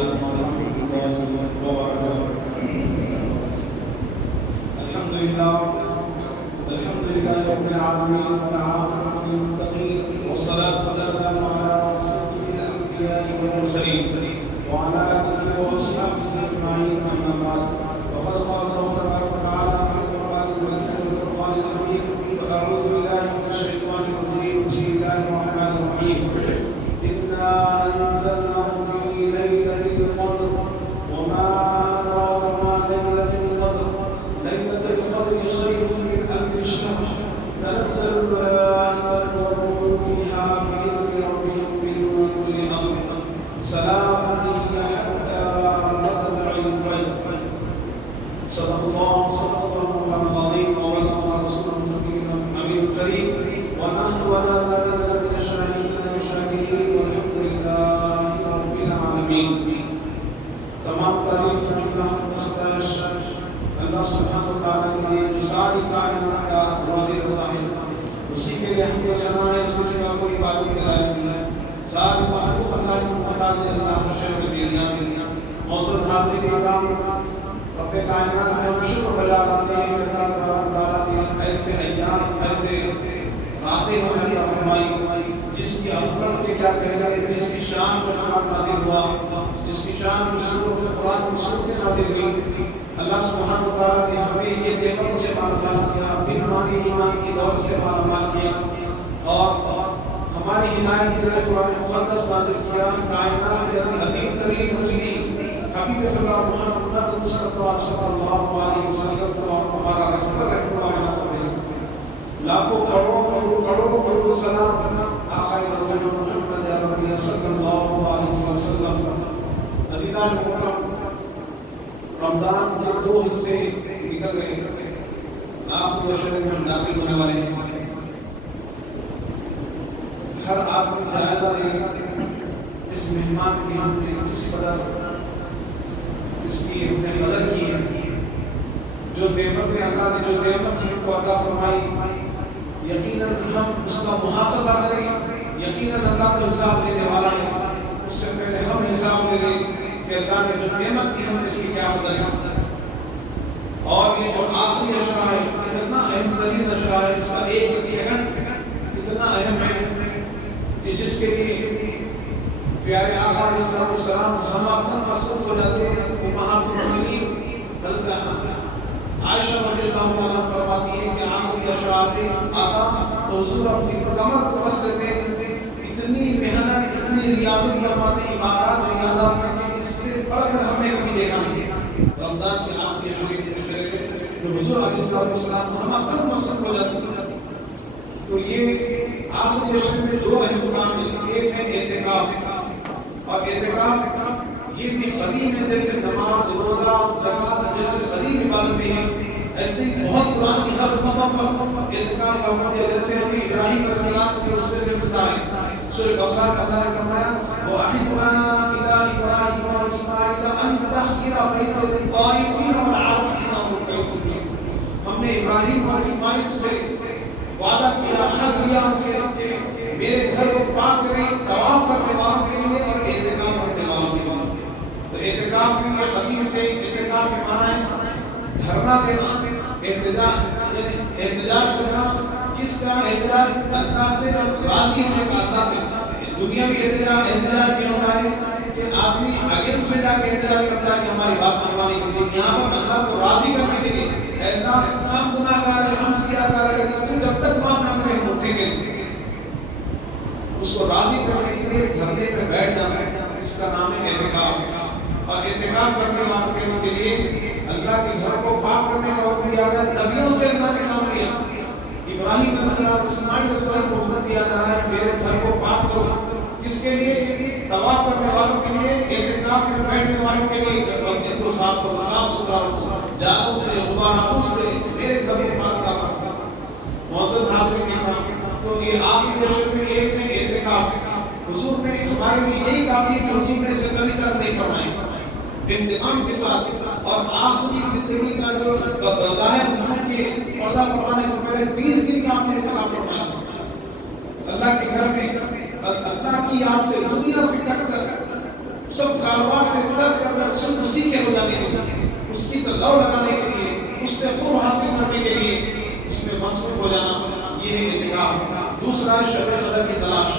عليكم ورحمة الله وبركاته. الحمد لله رب العالمين والعاقبة للمتقين، والصلاة والسلام على سيد الأنبياء والمرسلين وعلى آله وأصحابه أجمعين، أما بعد. وقد قال الله تبارك وتعالى في القرآن الكريم والفرقان الحميد: فأعوذ بالله من الشيطان الرجيم، بسم الله الرحمن الرحيم. إنا أنزلناه في ليلة القدر وما أدراك ما ليلة القدر. ليلة القدر خير من ألف شهر، تنزل الملائكة والروح فيها بإذن ربهم من كل أمر، سلام هي حتى مطلع الفجر. صدق الله العظيم وبلغ رسوله النبي الكريم، ونحن على ذلك من الشاهدين والشاكرين، والحمد لله رب العالمين. تمام تعریف اللہ کو ستائش اللہ سبحانہ وتعالی کے لیے جو ساری کائنات کا روزی رسا ہے، اسی کے لیے ہم کو ثنا ہے، اس کے سوا کوئی عبادت کے لائق نہیں ہے. ساری مخلوق اللہ کی محتاج ہے، اللہ ہر شے سے بے نیاز ہے. معزز حاضرین کرام، رب کائنات میں ہم شکر بجا لاتے ہیں کہ اللہ تبارک و تعالیٰ نے ایسے ایام، ایسے راتیں ہمیں عطا فرمائی جس کی عظمت کے کیا کہنے، جس کی شان پر قرآن نازل ہوا، جس کی شان پر قرآن کی صورتیں نازل ہوئی. اللہ سبحانہ و تعالیٰ نے ہمیں یہ نعمتوں سے مالا کیا، بن مانگے ایمان کی دولت سے مالا کیا، اور ہماری حمایت کے لیے قرآن مقدس نازل کیا. کائنات کے عظیم ترین ہستی حبیب خدا محمد مصطفیٰ صلی اللہ علیہ وسلم کو ہمارا رہبر بنا کر بھیجا. لاکھوں کروڑوں سلام آقا محمد عربی صلی اللہ علیہ وسلم. عزیزان محترم، رمضان کے دو حصے نکل گئے، آخری عشرے میں ہم داخل ہونے والے ہیں. ہر آدمی جائزہ لے اس مہمان کی ہم نے کس قدر اس کی ہم نے قدر کی ہے. جو نعمت اللہ نے جو نعمت ہم کو عطا فرمائی، یقیناً ہم اس کا محاسبہ کریں. یقیناً اللہ کو حساب لینے والا ہے. اس سے پہلے ہم حساب لے لیں کہ اللہ نے جو نعمت دی ہم نے اس کی کیا قدر کی. اور یہ جو آخری عشرہ ہے اتنا اہم ترین عشرہ ہے، اس کا ایک سیکنڈ اتنا اہم ہے کہ جس کے لیے پیارے آقا علیہ السلام ہم اپنا مصروف ہو جاتے ہیں. امہات المؤمنین حضرت عائشہ رضی اللہ عنہا فرماتی ہیں کہ آخری عشرات آقا تو حضور اپنی کمر کو کس لیتے ہیں، اتنی محنت، اتنی ریاضت فرماتے ہیں عبادات اور ریاضات میں کہ اس سے بڑھ کر ہم نے کبھی دیکھا نہیں. رمضان کے آخری عشرے میں جو حضور علیہ السلام ہم اپنا مصروف ہو جاتے ہیں. تو یہ آخری عشرے میں دو اہم کام ہیں. ایک ہے اعتکاف، اور اعتکاف یہ بھی قدیم ہے، جیسے نماز، روزہ، زکوٰۃ جیسے قدیم عبادتیں ہیں، ایسے ہی بہت پرانی ہر موقع پر اعتکاف کا حکم دیا. جیسے ہمیں ابراہیم علیہ السلام کے اس سے ملتا ہے. سورہ بقرہ میں اللہ نے فرمایا وَأَعِدْنَا إِلَىٰ إِبْرَاهِيمَ وَإِسْمَاعِيلَ أَن تَطَّهِّرَ بَيْتِيَ لِلطَّائِفِينَ وَالْعَاكِفِينَ وَالرُّكَّعِ السُّجُودِ. ہم نے ابراہیم اور اسماعیل سے وعدہ کیا، عہد لیا ان سے کہ میرے گھر کو پاک کریں طواف کرنے والوں کے لیے اور اعتکاف کرنے والوں کے لیے. تو اعتکاف بھی یہ قدیم سے اعتکاف کے معنی ہے دھرنا دینا، احتجاج کرنا. کس کا احتجاج؟ اللہ سے راضی ہونے کا. اللہ سے دنیا بھی احتجاج یہ ہوتا ہے کہ آدمی اگینسٹ میں جا کے احتجاج کرتا ہے کہ ہماری بات منوانے کے لیے. یہاں پر اللہ کو راضی کرنے کے لیے اللہ ہم گناہ گار ہیں، ہم سیاہ کار ہیں، لیکن تو جب تک معاف نہ کرے ہم اٹھیں گے. اس کو راضی کرنے کے لیے دھرنے پہ بیٹھ جانا ہے، اس کا نام ہے اعتکاف. اور اعتکاف کرنے والوں کے لیے اللہ کے گھر کو پاک کرنے کا حکم دیا گیا. نبیوں سے اللہ نے کام لیا. ابراہیم علیہ السلام، اسماعیل علیہ السلام کو حکم دیا جا رہا ہے میرے گھر کو پاک کرو. کس کے لیے؟ طواف کرنے والوں کے لیے، اعتکاف میں بیٹھنے والوں کے لیے. مسجد کو صاف کرو، صاف ستھرا رکھو، جادو سے، غبارات سے میرے گھر کو پاک صاف رکھو. معزز حاضرین کرام، تو یہ آخری عشر میں ایک ہے اعتکاف. حضور نے ہمارے لیے یہی کافی ہے کہ حضور نے اسے کبھی تک نہیں فرمائی انتقام کے ساتھ. اور آخری زندگی کا جو ظاہر حضور کے پردہ فرمانے سے پہلے 20 دن کا آپ نے اعتکاف فرمایا اللہ کے گھر میں. اللہ کی یاد سے، دنیا سے کٹ کر سب کاروبار سے ترک کر کر صرف اسی کے ہو جانے کے لیے، اس کی لو لگانے کے لیے، اس سے قرب حاصل کرنے کے لیے اس میں مصروف ہو جانا، یہ ہے اعتکاف۔ دوسرا ہے شب قدر کی تلاش۔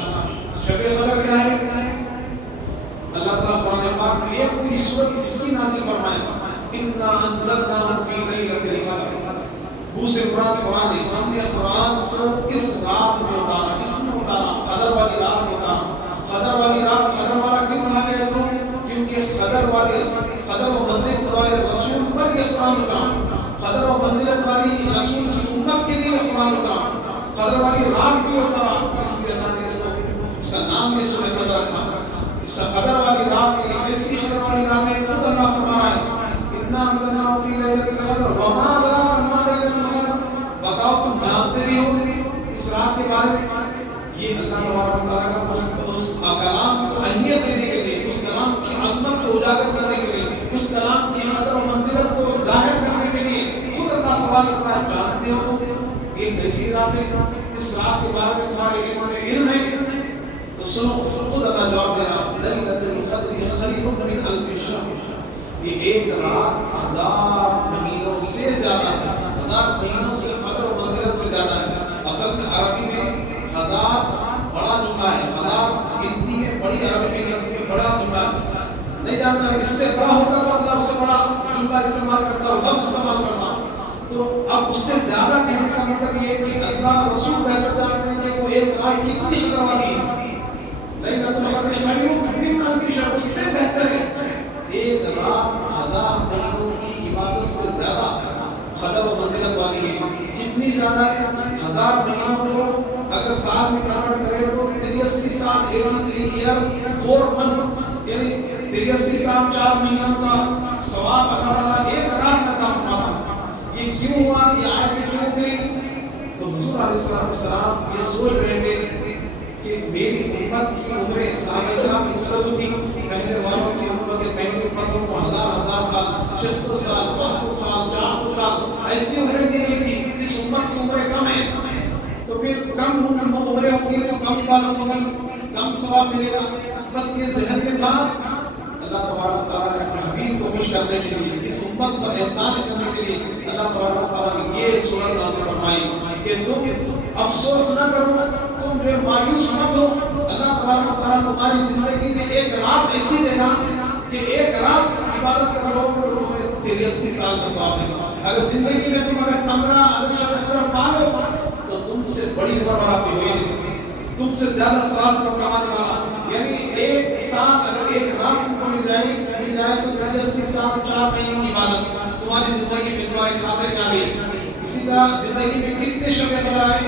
شب قدر کیا ہے؟ اللہ تعالیٰ قرآن پاک میں ایک پوری سورت اس کی نازل فرمایا، اِنَّا أَنزَلْنَاهُ فِي لَيْلَةِ الْقَدْرِ۔ وہ سے مراد قرآن ہے، ہم نے قرآن کو اس رات میں اتارا، اس میں اتارا، قدر والی رات میں اتارا۔ قدر والی رات، قدر والا کیوں کہا گیا اس کو؟ کیونکہ قدر و منزلت والے رسول پر یہ قرآن اترا، قدر و منزلت والی رسول کی امت کے لیے قرآن اترا، قدر والی رات بھی اترا، اس لیے اللہ نے اس کا نام بھی سورہ قدر رکھا۔ اس قدر والی رات میں ایسی قدر والی رات ہے، خود اللہ فرما رہا ہے اِنَّا أَنزَلْنَاهُ فِي لَيْلَةِ الْقَدْرِ وَمَا أَدْرَاكَ مَا لَيْلَةُ الْقَدْرِ۔ بتاؤ تم جانتے بھی ہو اس رات کے بارے میں؟ یہ اللہ تبارک و تعالیٰ کا اس کلام کو اہمیت دینے کے لیے، اس کلام کی عظمت کو اجاگر کرنے کے لیے، اس کلام کی قدر و منزلت کو ظاہر کرنے کے لیے خود اللہ سوال کر رہا ہے، جانتے ہو تم یہ کیسی رات ہے؟ اس رات کے بارے میں تمہارے علم ہے؟ تو سنو، خود اللہ جواب دے رہا ہے، لیلۃ القدر خیر من الف شہر۔ یہ ایک رات 1000 مہینوں سے زیادہ ہے، 1000 مہینوں سے قدر و منزلت میں زیادہ ہے۔ اصل میں عربی میں 1000 بڑا جملہ ہے، 1000 گنتی میں بڑی، عربی میں گنتی میں بڑا جملہ ہے۔ نہیں جانتا اس سے بڑا ہوتا تو اللہ اس سے بڑا جملہ استعمال کرتا، لفظ استعمال کرتا۔ تو اب اس سے زیادہ کہنے کا مطلب یہ ہے کہ اللہ رسول بہتر جانتے ہیں کہ وہ ایک رات کتنی قدر والی ہے۔ لیلۃ القدر خیر من الف شہر، اس سے بہتر ہے۔ ایک رات 1000 مہینوں کی عبادت سے زیادہ قدر و منزلت والی ہے۔ کتنی زیادہ ہے؟ 1000 مہینوں کو اگر سال میں کنورٹ کرے تو 83 سال، 83 ایئر 4 منتھ، یعنی 83 سال 4 مہینوں کا ثواب اللہ تعالیٰ ایک رات میں عطا فرماتا۔ یہ کیوں ہوا؟ یہ آیت کیوں اتری؟ تو حضور علیہ السلام یہ سوچ رہے تھے کہ میری امت کی عمریں، صحابہ کرام کی گفتگو تھی، پہلے والوں کی امت، پہلی امتوں کو 1000 سال، 600 سال، 500 سال، 400 سال ایسی عمریں دی گئی تھی۔ اس امت کی عمریں کم ہیں تو پھر کم عمریں ہوں گی تو کم عبادت ہوگی، کم ثواب ملے گا۔ بس یہ ذہن میں تھا۔ اللہ تبارک تعالیٰ نے اپنے حبیب کو خوش کرنے کے لیے، اس امت پر احسان کرنے کے لیے اللہ تبارک تعالیٰ نے یہ سورت نازل فرمائی کہ تم افسوس نہ کرو، تم جو مایوس مت ہو۔ اللہ تبارک تعالیٰ تمہاری زندگی میں ایک رات ایسی دے گا کہ ایک رات عبادت کر لو تو تمہیں 83 سال کا ثواب ملے گا۔ اگر زندگی میں تم اگر 15 اگر شب قدر پا لو تو تم سے بڑی عمر والا کوئی ہو ہی نہیں سکتا، تم سے زیادہ ثواب کو کمانے والا۔ یعنی ایک سال اگر ایک رات تم کو مل جائے تو 83 سال 4 مہینے کی عبادت تمہاری زندگی میں تمہارے کھاتے میں آ گئی۔ اسی طرح زندگی میں کتنے شب قدر آئے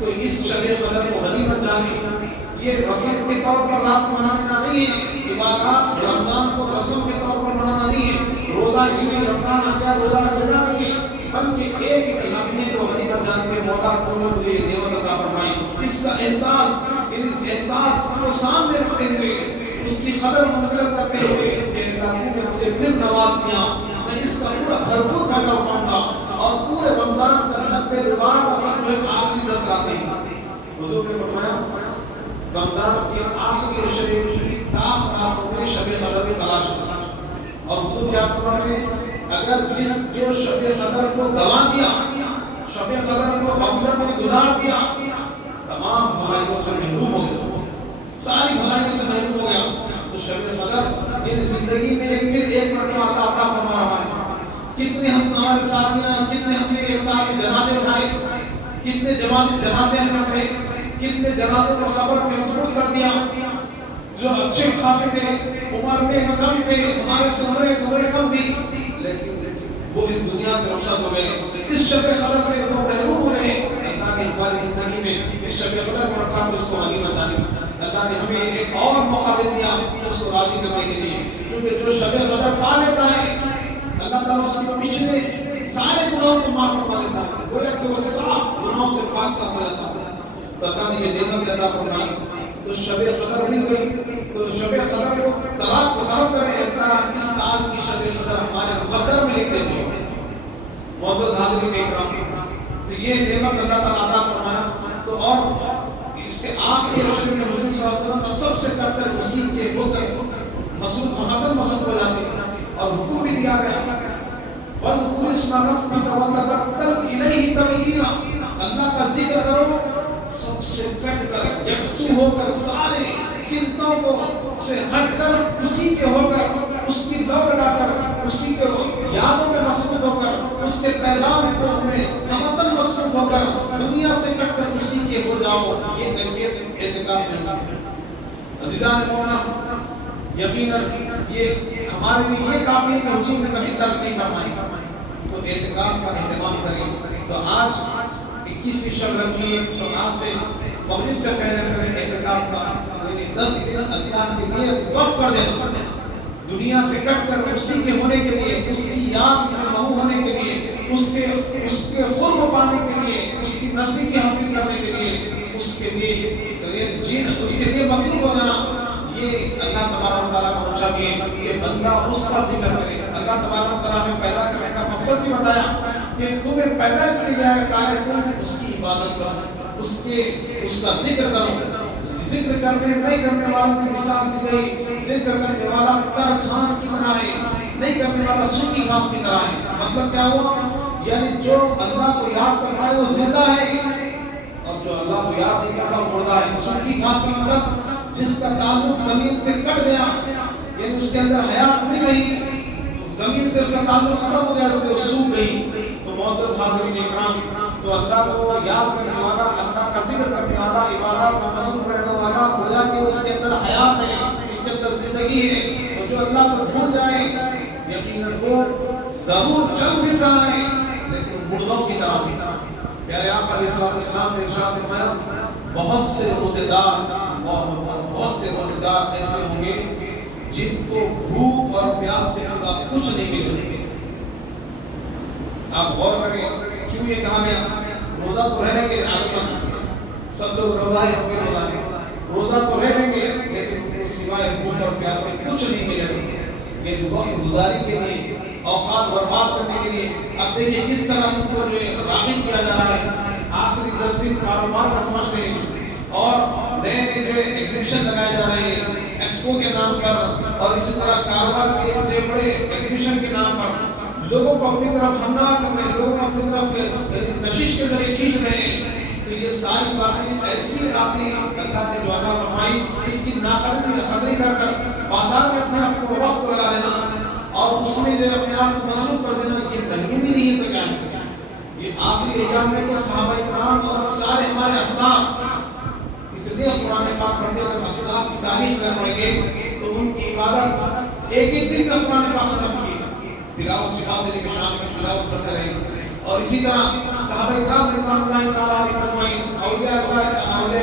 تو اس شب قدر کو غنیمت جانے۔ یہ رسم کے طور پر رات منانا نہیں ہے، عبادات رمضان کو رسم کے طور پر منانا نہیں ہے، روزہ یوں رمضان آ گیا روزہ رکھ لینا نہیں ہے، بلکہ ایک ایک لمحے کو غنیمت جانتے مولا تو نے مجھے یہ نعمت عطا فرمائی۔ اس کا احساس، اس احساس کو سامنے رکھتے ہوئے، اس کی قدر منزلت کرتے ہوئے کہ اللہ نے مجھے پھر نواز دیا، میں اس کا پورا بھرپور فائدہ اٹھاؤں گا۔ اور پورے رمضان کا 90 رباع اصل میں آخری 10 راتیں ہیں۔ حضور نے فرمایا رمضان کے آخری شریف کی داخ راتوں میں شب قدر کی تلاش کرنا۔ اور حضور کیا فرماتے ہیں؟ اگر جو شب قدر کو گنوا دیا، شب قدر کو غفلت میں گزار دیا، تمام بھلائیوں سے محروم ہو گیا، ساری بھلائیوں سے محروم ہو گیا۔ تو شب قدر یہ زندگی میں پھر ایک مرتبہ اللہ عطا فرما رہا ہے۔ کتنے ہم ہمارے ساتھیاں، کتنے ہم نے ایک ساتھ جنازے اٹھائے، کتنے جنازے ہم نے اٹھائے، کتنے جنازوں کو قبر میں سپرد کر دیا۔ جو اچھے خاصے تھے، عمر میں کم تھے، ہمارے سے عمریں کم تھی، لیکن وہ اس دنیا سے رخصت ہو گئے، اس شب قدر سے وہ محروم ہو رہے۔ اللہ نے ہماری زندگی میں اس شب قدر کو رکھا تو اس کو غنیمت جانی۔ اللہ نے ہمیں ایک اور موقع دے دیا اس کو راضی کرنے کے لیے، کیونکہ جو شب قدر پا لیتا ہے اللہ تعالیٰ اس کے پچھلے سارے گناہوں کو معاف فرما دیتا ہے، گویا کہ وہ صاف گناہوں سے پاک صاف ہو جاتا ہے۔ تو اللہ نے یہ نعمت عطا فرمائی تو شب قدر مل گئی۔ تو شب قدر کو طلب کریں، اللہ اس سال کی شب قدر ہمارے مقدر میں لکھ دیتے ہیں۔ معزز حاضرین اکرام، تو یہ نعمت اللہ تعالیٰ عطا فرمایا۔ تو اور اس کے آخری عشر میں حضور صلی اللہ علیہ وسلم سب سے کر اسی کے ہو کر اسم ربک وتبتل الیہ تبتیلا، اللہ کا ذکر کرو سب سے کٹ کر، یکسو ہو کر، سارے سمتوں کو سے ہٹ کر، اسی کے ہو کر، اس کی لو لگا کر، اسی کے یادوں میں مصروف ہو کر، اس کے پیغام کو میں ہمتن مصروف ہو کر، دنیا سے کٹ کر اسی کے ہو جاؤ، یہ کیفیت اعتکاف میں ہے۔ عزیزان مومنین، یقیناً یہ ہمارے لیے یہ کافی ہے کہ حضور نے کبھی ترک نہیں فرمائی، تو اعتکاف کا اہتمام کریں۔ تو آج 21 شب رمضان ہے، تو آج سے مغرب سے پہلے کریں اعتکاف کا، یعنی 10 دن اللہ کے لیے وقف کر دینا، دنیا سے کٹ کر اسی کے ہونے کے لیے، اس کی یاد میں مہو ہونے کے لیے، اس کے قرب پانے کے لیے، اس کی نزدیکی حاصل کرنے کے لیے، اس کے لیے مصروف ہو جانا، یہ اللہ تبارک و تعالیٰ کا منشا بھی ہے کہ بندہ اس کا ذکر کرے۔ اللہ تبارک و تعالیٰ ہمیں پیدا کرنے کا مقصد بھی بتایا کہ تمہیں پیدا اس لیے کیا ہے تاکہ تم اس کی عبادت کرو، اس کا ذکر کرو۔ ذکر نہیں کرنے والوں کی مثال دی گئی، ذکر کرنے والا تر گھاس کی طرح ہے، نہیں کرنے والا سوکھی گھاس کی طرح ہے۔ مطلب کیا ہوا؟ یعنی جو اللہ کو یاد کرتا ہے وہ زندہ ہے، اور جو اللہ کو یاد نہیں کرتا وہ مردہ ہے۔ سوکھی گھاس کا مطلب جس کا تعلق زمین سے کٹ گیا، یعنی اس کے اندر حیات نہیں رہی، زمین سے اس کا تعلق ختم ہو گیا، اس لیے سوکھ گئی۔ تو معزز حاضرین اکرام، تو اللہ کو یاد کرنے والا، اللہ کا ذکر کرنے والا، عبادت میں مصروف رہنے والا، گویا کہ اس کے اندر حیات ہے، اس کے اندر زندگی ہے۔ اور جو اللہ کو بھول جائے، یقیناً وہ ضرور چل پھر رہا ہے لیکن مردوں کی طرح ہے۔ پیارے آقا علیہ السلام نے ارشاد فرمایا، بہت سے روزے دار ایسے ہوں گے جن کو بھوک اور پیاس کے سوا کچھ نہیں ملے۔ آپ غور کریں کیوں یہ کہا گیا؟ روزہ تو رہ لیں گے، عادتاً سب لوگ روزہ ہے، ہم بھی روزہ ہے، روزہ تو رہ لیں گے لیکن سوائے بھوک اور پیاس کے کچھ نہیں ملے گا۔ یعنی وقت گزاری کے لیے، اوقات برباد کرنے کے لیے، اب دیکھیے کس طرح ان کو جو راغب کیا جا رہا ہے، آخری 10 دن کاروبار کا سمجھتے ہیں، اور نئے جو ایگزیبیشن لگائے جا رہے ہیں ایکسپو کے نام پر، اور اسی طرح کاروبار کے بڑے ایگزیبیشن کے نام پر لوگوں کو اپنی طرف ہمراہ کر رہے ہیں، لوگوں کو اپنی طرف کشش کے ذریعے کھینچ رہے ہیں۔ تو یہ ساری باتیں ایسی باتیں اللہ نے جو عطا فرمائی، اس کی ناقدری کر کر بازار میں اپنے آپ کو وقت لگا دینا اور اس میں جو اپنے آپ کو مصروف کر دینا، یہ مجنونی نہیں ہے تو کیا ہے؟ یہ آخری ایام میں تو صحابہ کرام اور سارے ہمارے اسلاف اتنے قرآن پاک پڑھتے ہیں، اسلاف کی تاریخ میں پڑھیں گے تو ان کی عبادت ایک دن میں قرآن پاک ختم کی، تلاوت صبح سے لے کے شام تک تلاوت کرتے رہے۔ اور اسی طرح صحابہ کرام رضوان اللہ تعالیٰ علیہ اجمعین، اولیاء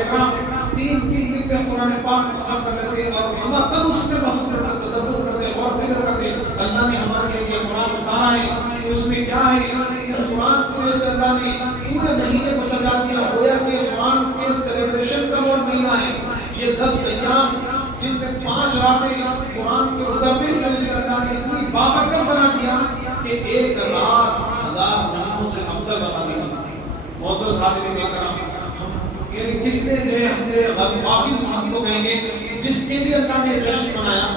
کرام 3 دن میں قرآن پاک ختم کر لیتے، اور ہم تب اس میں مصروف رہتے، تدبر کرتے، غور فکر کرتے، اللہ نے ہمارے لیے یہ قرآن اتارا ہے تو اس میں کیا ہے؟ اس قرآن کی وجہ سے اللہ نے پورے مہینے کو سجا دیا، گویا کہ قرآن کے سیلیبریشن کا وہ مہینہ ہے۔ یہ 10 ایام جن میں 5 راتیں قرآن کے اترنے کی وجہ سے اللہ نے اتنی بابرکت بنا دیا کہ ایک رات 1000 مہینوں سے افضل بنا دیا۔ معزز حاضرین کرام، یعنی کس نے جو ہے ہم نے غافل ہم کو کہیں گے جس کے لیے اللہ نے جشن منایا،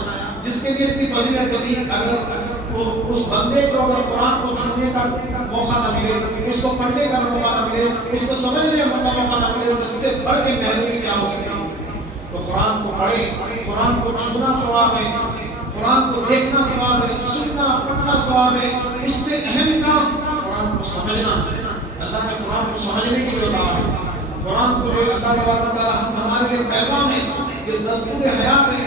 جس کے لیے اتنی فضیلت دی، اگر اس بندے کو اگر قرآن کو چھونے کا موقع نہ ملے، اس کو پڑھنے کا موقع نہ ملے، اس کو سمجھنے کا موقع نہ ملے، اس سے بڑھ کے محرومی کیا ہو سکتی ہے؟ تو قرآن کو پڑھے، قرآن کو چھونا ثواب ہے، قرآن کو دیکھنا ثواب ہے، سننا پڑھنا ثواب ہے۔ اس سے اہم کام قرآن کو سمجھنا ہے۔ اللہ نے قرآن کو سمجھنے کے لیے اتارا ہے۔ قرآن کو جو اللہ تبارک و تعالیٰ ہمارے لیے پیغام ہے، یہ دستور حیات ہے۔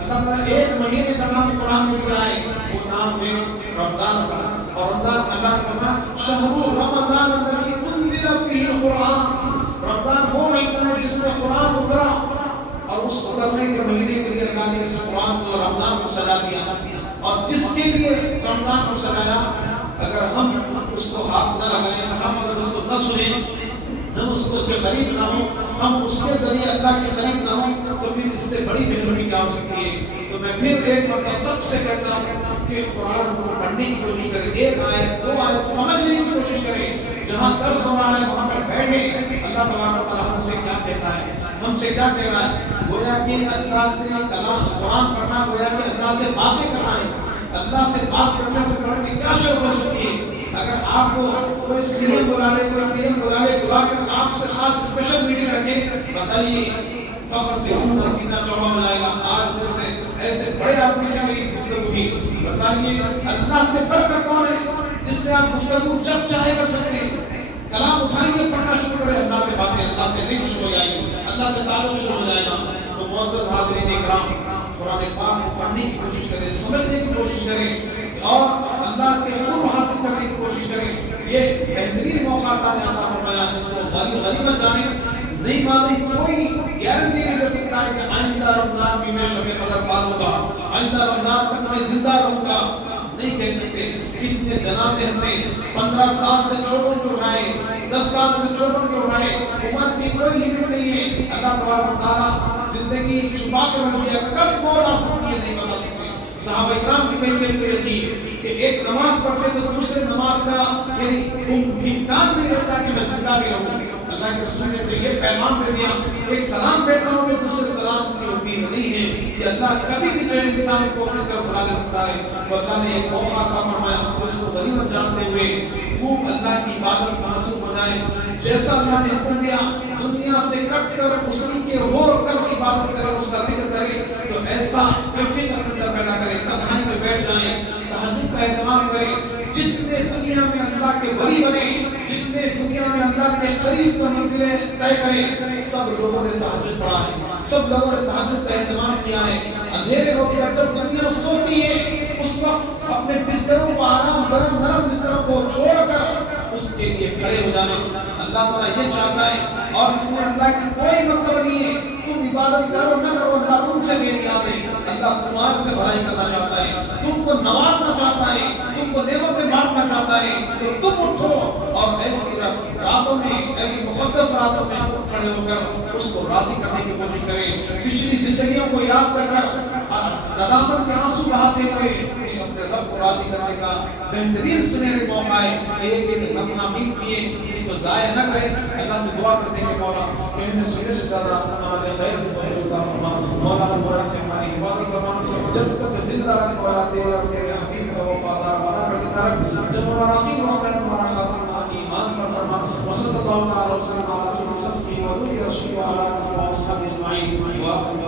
اللہ تعالیٰ ایک مہینے کا نام قرآن میں دیا ہے، وہ نام ہے رمضان کا، اور رمضان کا اللہ نے فرمایا شہر رمضان الذی انزل فیہ القرآن، رمضان وہ مہینہ ہے جس میں قرآن اترا، اور اس اترنے کے مہینے کے لیے اللہ نے اس قرآن کو رمضان کو سجا دیا۔ اور جس کے لیے رمضان کو سجایا، اگر ہم اس کو ہاتھ نہ لگائیں، ہم اگر اس کو نہ سنیں، ہم اس کو قریب نہ ہوں، ہم اس کے ذریعے اللہ کے قریب نہ ہوں، تو پھر اس سے بڑی محرومی کیا ہو سکتی ہے؟ تو میں پھر ایک مرتبہ سب سے کہتا ہوں کہ قرآن کو پڑھنے کی کوشش کریں، 1 آیت 2 آیت سمجھنے کی کوشش کریں، جہاں درس ہو رہا ہے وہاں پر بیٹھے، اللہ تبارک و تعالیٰ ہم سے کیا کہتا ہے، ہم سے کیا کہہ رہا ہے۔ گویا کہ اللہ سے کلام قرآن پڑھنا، گویا کہ اللہ سے باتیں کرنا ہے۔ اللہ سے بات کرنے سے بڑھ کے کیا شرف ہو سکتی ہے؟ اگر آپ کو کوئی CM بلا لے، کوئی PM بلا لے، بلا کر آپ سے خاص اسپیشل میٹنگ رکھے، بتائیے فخر سے اپنا سینہ چوڑا ہو جائے گا. آج مجھ سے ایسے بڑے آدمی سے میری گفتگو ہوئی. بتائیے اللہ سے بڑھ کر کون ہے جس سے آپ گفتگو جب چاہے کر سکتے ہیں؟ کلام اٹھائیے، پڑھنا شروع کریں، اللہ سے باتیں، اللہ سے لنک شروع ہو جائے گی، اللہ سے تعلق شروع ہو جائے گا. تو معزز حاضرین اکرام، قرآن پاک کو پڑھنے کی کوشش کریں، سمجھنے کی کوشش کریں اور اللہ کے قرب حاصل کرنے کی کوشش کریں. یہ بہترین موقع اللہ نے عطا فرمایا، جس کو غنیمت جانے نہیں معلوم. کوئی گارنٹی نہیں دے سکتا ہے کہ آئندہ رمضان بھی میں شب قدر پالوں گا، آئندہ رمضان تک میں زندہ رہوں گا. نہیں کہہ سکتے. کتنے جنازے ہم نے 15 سال سے چھوٹوں کے اٹھائے، 10 سال سے چھوٹوں کے اٹھائے. عمر کی کوئی لمٹ نہیں ہے. اللہ تبارک و تعالیٰ زندگی چھپا کر رکھ دیا، کب موت آ سکتی ہے نہیں بتا سکتے. صحابہ اکرام کی کیفیت تو یہ تھی کہ ایک نماز پڑھتے تو دوسرے نماز کا یعنی امکان نہیں رہتا کہ میں زندہ بھی رہوں. اللہ کے رسول نے تو یہ پیغام دے دیا، ایک سلام بیٹھا ہوں کہ دوسرے سلام کی امید نہیں ہے کہ اللہ کبھی بھی جو انسان کو اپنی طرف بلا لے سکتا ہے. تو اللہ نے ایک موقع عطا فرمایا، ہم کو اس کو غنیمت جانتے ہوئے خوب اللہ کی عبادت میں مصروف ہو جائیں. جیسا اللہ نے حکم دیا دنیا سے کٹ کر اسی کے ہو کر عبادت کرے، اس کا ذکر کرے، تو ایسا کیفیت اپنے اندر پیدا کرے. تنہائی میں بیٹھ جائیں، تہجد کا اہتمام کریں. جتنے دنیا میں اللہ کے ولی بنے، جتنے دنیا میں اللہ کے قریب کا منزلیں طے کریں، سب لوگوں نے تہجد پڑھا ہے، سب لوگوں نے تہجد کا اہتمام کیا ہے. اندھیرے وقت جب دنیا سوتی ہے اس وقت اپنے بستروں کو آرام، گرم نرم بستروں کو چھوڑ کر اس کے لیے کھڑے ہو جانا اللہ تعالیٰ یہ چاہتا ہے. اور اس میں اللہ کی کوئی مطلب نہیں ہے تم عبادت کرو نہ کرو، اللہ تم سے نہیں آتے. اللہ تمہارے سے بھلائی کرنا چاہتا ہے، تم کو نوازنا چاہتا ہے، تم کو نعمتیں بانٹنا چاہتا ہے. تو تم اٹھو اور ایسی راتوں میں، ایسی مقدس راتوں میں کھڑے ہو کر اس کو راضی کرنے کی کوشش کریں. پچھلی زندگیوں کو یاد کر کر ندامت کے آنسو بہاتے ہوئے اس اپنے رب کو راضی کرنے کا بہترین سنہرے موقع ہے. ایک ایک لمحہ بیت کیے اس کو ضائع نہ کریں. اللہ سے دعا کرتے ہیں کہ مولا کہنے سننے سے زیادہ ہمارے خیر کو عطا فرما. مولا برا سے ہماری حفاظت فرما. جب تک زندہ رکھ مولا تیرے اور تیرے حبیب کا وفادار بنا کرتا رکھ. جب ہمارا آخری وقت ہے ہمارا خاتمہ ایمان پر فرما. وصلی اللہ تعالی وسلم علی خیر خلقہ ونبی رسول اللہ و اصحابہ اجمعین.